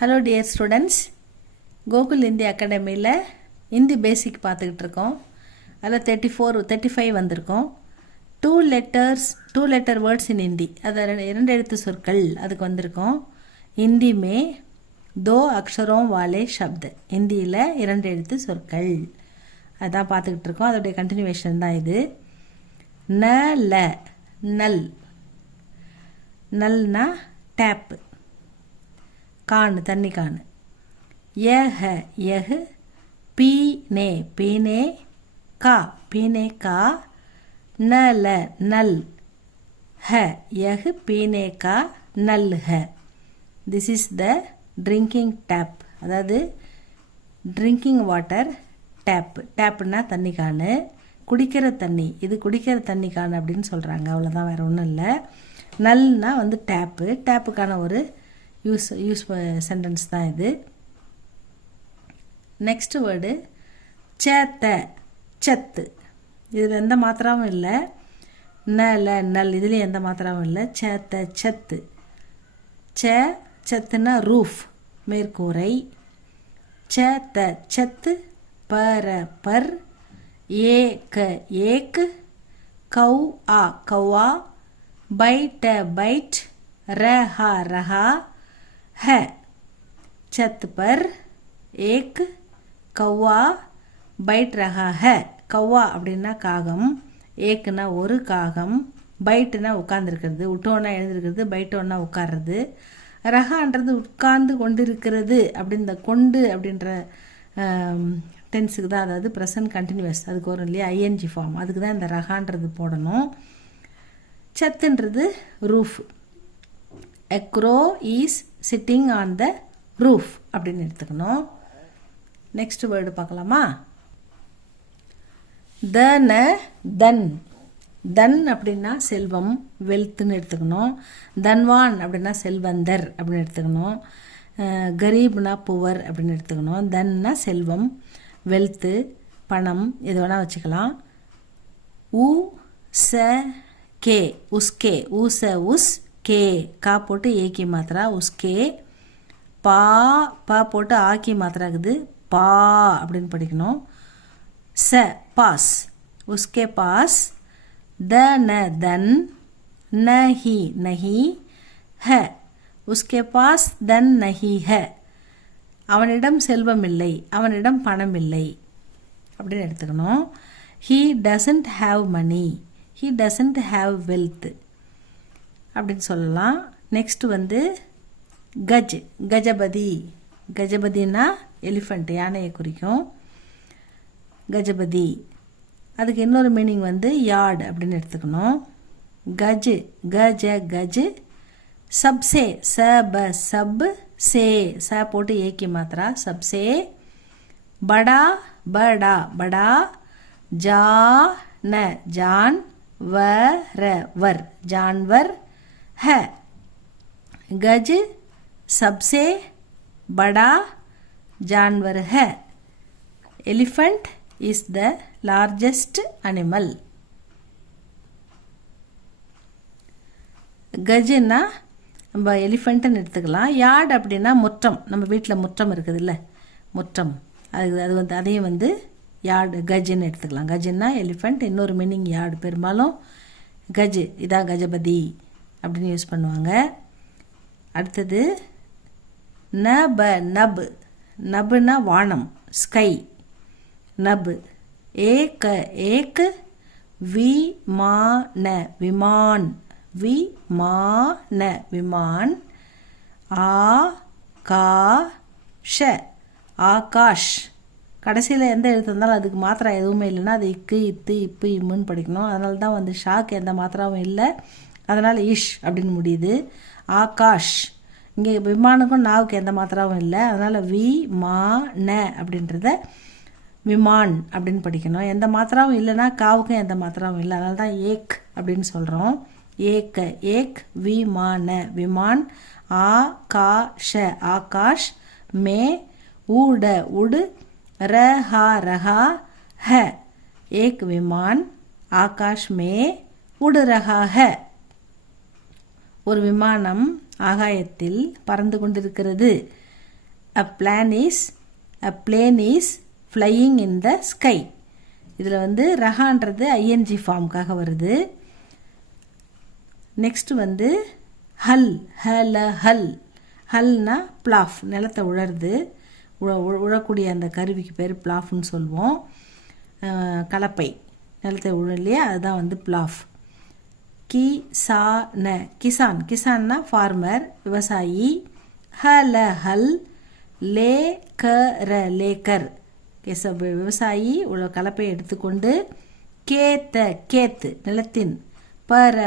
Hello dear students, Gokul Hindi அகாடமியில் Hindi basic பார்த்துக்கிட்டு இருக்கோம். அதில் 35 வந்திருக்கோம். Two letter words in Hindi, அது 2 எழுத்து சொற்கள் அதுக்கு வந்திருக்கோம். ஹிந்தி மே 2 அக்ஷரோं वाले शब्द, ஹிந்தியில் 2 எழுத்து சொற்கள் அதான் பார்த்துக்கிட்டு இருக்கோம். அதோடைய கண்டினியூவேஷன் தான் இது. நல், நல்னா டேப்பு, कान तन्नी कान. यह पीने का नल है. यह पीने का नल है. This is the drinking tap, अदावदु ड्रिंकिंग वाटर टैप. टैप्ना तन्नी कान, குடிக்கிற தண்ணி. இது குடிக்கிற தண்ணி கான் அப்படின்னு சொல்கிறாங்க, அவ்வளோதான், வேறு ஒன்றும் இல்லை. நல்னா வந்து டேப்பு, டேப்புக்கான ஒரு யூஸ் சென்டென்ஸ் தான் இது. நெக்ஸ்ட் வேர்டு சத்து. இதில் எந்த மாத்திராவும் இல்லை. நல் இதுலேயும் எந்த மாத்திராவும் இல்லை. சத்து. சத்துனா ரூஃப், மேற்கூரை. சத்து. பர். ஏக். கௌவா. बैठ. रहा है. छत पर एक कौवा बैठ रहा है. कौवा அப்படின்னா காகம், ஏக்குனா ஒரு காகம், பைட்டுனா உட்கார்ந்துருக்கிறது, உட்டோன்னா எழுந்திருக்கிறது, பைட்டோன்னா உட்கார்றது, ரஹான்றது உட்கார்ந்து கொண்டிருக்கிறது. அப்படி இந்த கொண்டு அப்படின்ற டென்ஸுக்கு தான், அதாவது ப்ரெசன்ட் கண்டினியூஸ், அதுக்கு வரும் இல்லையா ஐஎன்ஜி ஃபார்ம், அதுக்கு தான் இந்த ரஹான்றது போடணும். சத்துன்றது roof. A crow is sitting on the roof அப்படின்னு எடுத்துக்கணும். நெக்ஸ்ட் வேர்டு பார்க்கலாமா? தன் அப்படின்னா செல்வம், வெல்த்னு எடுத்துக்கணும். தன்வான் அப்படின்னா செல்வந்தர் அப்படின்னு எடுத்துக்கணும். கரீப்னா புவர் அப்படின்னு எடுத்துக்கணும். தன்னா செல்வம், வெல்த்து, பணம், எது வேணால் வச்சுக்கலாம். உஸ் के का போட்டு ஏ की मात्रा उसके. பா போட்டு ஆ की मात्रा இருக்குது, பா அப்படின்னு படிக்கணும். பாஸ், उसके पास. दन नहीं है. उसके पास दन नहीं है. அவனிடம் செல்வம் இல்லை, அவனிடம் பணம் இல்லை அப்படின்னு எடுத்துக்கணும். he doesn't have money, he doesn't have wealth அப்படின்னு சொல்லலாம். நெக்ஸ்ட் வந்து கஜபதினா எலிஃபண்ட், யானையை குறிக்கும். கஜபதி, அதுக்கு இன்னொரு மீனிங் வந்து யார்டு அப்படின்னு எடுத்துக்கணும். கஜ் சப்சே, சப் சே, ச போட்டு ஏக்கி மாத்திரா, சப்சே. படா जानवर है. गज सबसे बड़ा जानवर है. Elephant is the largest animal. கஜ்னா நம்ம எலிஃபெண்ட்டுன்னு எடுத்துக்கலாம். யார்டு அப்படின்னா முற்றம், நம்ம வீட்டில் முற்றம் இருக்குது இல்லை, முற்றம், அது வந்து அதையும் வந்து யார்டு கஜ்ன்னு எடுத்துக்கலாம். கஜ்னா எலிஃபெண்ட், இன்னொரு மீனிங் யார்டு. பெரும்பாலும் கஜ் இதான் கஜபதி அப்படின்னு யூஸ் பண்ணுவாங்க. அடுத்தது நப்னா வானம், ஸ்கை. நப். ஏக் விமான். ஆகாஷ். கடைசியில் எந்த எழுத்து இருந்தாலும் அதுக்கு மாத்திரா எதுவுமே இல்லைன்னா அது இக்கு, இத்து, இப்பு, இம்முன்னு படிக்கணும். அதனால தான் வந்து ஷாக்கு எந்த மாத்திராவும் இல்லை, அதனால் இஷ் அப்படின்னு முடியுது. ஆகாஷ். இங்கே விமானுக்கும் நாவுக்கு எந்த மாத்திராவும் இல்லை, அதனால் அப்படின்றத விமான் அப்படின்னு படிக்கணும். எந்த மாத்திராவும் இல்லைன்னா காவுக்கும் எந்த மாத்திராவும் இல்லை, அதனால தான் ஏக் அப்படின்னு சொல்கிறோம். ஏக் விமான். ஆகாஷ். உடு रहा है. एक विमान आकाश में उड़ रहा है. ஒரு விமானம் ஆகாயத்தில் பறந்து கொண்டிருக்கிறது. a plane is flying in the sky. இதில் வந்து ரஹான்றது ஐஎன்ஜி ஃபார்முக்காக வருது. நெக்ஸ்ட் வந்து ஹல், ஹல்னா பிளாஃப், நிலத்தை உழறது, உழக்கூடிய அந்த கருவிக்கு பேர் பிளாஃப்னு சொல்லுவோம். கலப்பை, நிலத்தை உழ இல்லையா, அதுதான் வந்து பிளாஃப். கிசான்னா ஃபார்மர், விவசாயி. ஹல், லேக்கர், விவசாயி கலப்பையை எடுத்துக்கொண்டு. கேத்து நிலத்தின், பர்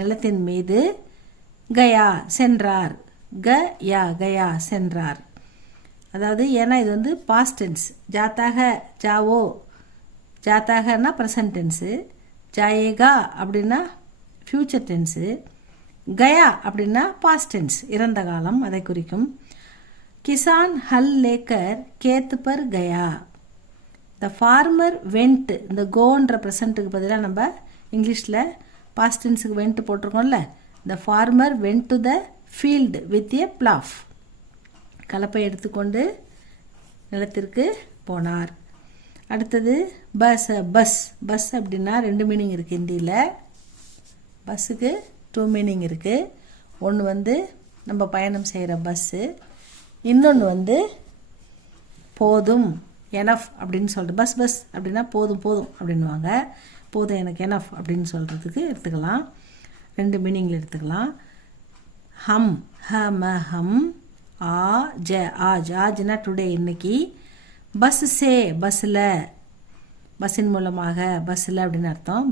நிலத்தின் மீது. சென்றார், கயா சென்றார். அதாவது ஏன்னா இது வந்து பாஸ்ட் டென்ஸ். ஜாத்தாகனா ப்ரெசன்ட் டென்ஸு, ஜாயேகா அப்படின்னா ஃப்யூச்சர் டென்ஸு, கயா அப்படின்னா பாஸ்ட் டென்ஸ், இறந்த காலம், அதை குறிக்கும். கிசான் ஹல் லேக்கர் கேத் பர் கயா. த ஃபார்மர் வெண்ட், இந்த கோன்ற ப்ரெசண்ட்டுக்கு பதிலாக நம்ம இங்கிலீஷில் பாஸ்ட் டென்ஸுக்கு வெண்ட் போட்டிருக்கோம்ல. The farmer went to the field with a plough. கலப்பை எடுத்துக்கொண்டு நிலத்திற்கு போனார். அடுத்தது பஸ் அப்படின்னா 2 மீனிங் இருக்குது ஹிந்தியில். பஸ்ஸுக்கு 2 மீனிங் இருக்குது. ஒன்று வந்து நம்ம பயணம் செய்கிற பஸ்ஸு, இன்னொன்று வந்து போதும், எனஃப் அப்படின்னு சொல்லிட்டு. பஸ் அப்படின்னா போதும் அப்படின்வாங்க. போதும் எனக்கு எனஃப் அப்படின்னு சொல்கிறதுக்கு எடுத்துக்கலாம். 2 மீனிங்கில் எடுத்துக்கலாம். ஹம், ஆஜ்னா டுடே, இன்னைக்கு. பஸ்ஸின் மூலமாக, பஸ்ஸில் அப்படின்னு அர்த்தம்.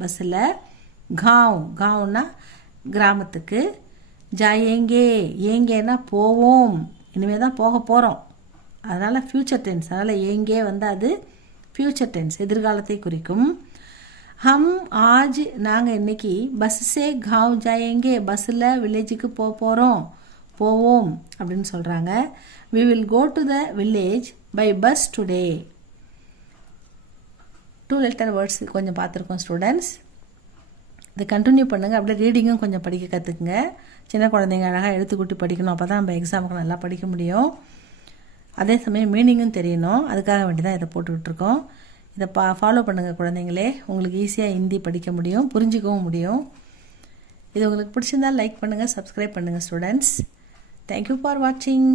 பஸ்ஸில். காவ்னா கிராமத்துக்கு. ஏங்கேனா போவோம், இனிமேல் தான் போக போகிறோம், அதனால் ஃப்யூச்சர் டென்ஸ். அதனால் ஏங்கே வந்து அது ஃப்யூச்சர் டென்ஸ், எதிர்காலத்தை குறிக்கும். ஹம் ஆஜ், நாங்கள் இன்னைக்கு பஸ்ஸே காவ் ஜாயேங்கே, பஸ்ஸில் வில்லேஜுக்கு போவோம் அப்படின்னு சொல்கிறாங்க. we will go to the village by bus today. 2 letter words கொஞ்சம் பார்த்துருக்கோம் ஸ்டூடெண்ட்ஸ். இது கண்டினியூ பண்ணுங்கள். அப்படியே ரீடிங்கும் கொஞ்சம் படிக்க கற்றுக்குங்க. சின்ன குழந்தைங்க அழகாக எழுத்துக்கூட்டி படிக்கணும், அப்போ தான் நம்ம எக்ஸாமுக்கு நல்லா படிக்க முடியும். அதே சமயம் மீனிங்கும் தெரியணும், அதுக்காக வேண்டி தான் இதை போட்டுக்கிட்டுருக்கோம். இதை ஃபாலோ பண்ணுங்கள் குழந்தைங்களே, உங்களுக்கு ஈஸியாக ஹிந்தி படிக்க முடியும், புரிஞ்சிக்கவும் முடியும். இது உங்களுக்கு பிடிச்சிருந்தால் லைக் பண்ணுங்கள், சப்ஸ்கிரைப் பண்ணுங்கள் ஸ்டூடெண்ட்ஸ். தேங்க்யூ ஃபார் வாட்சிங்.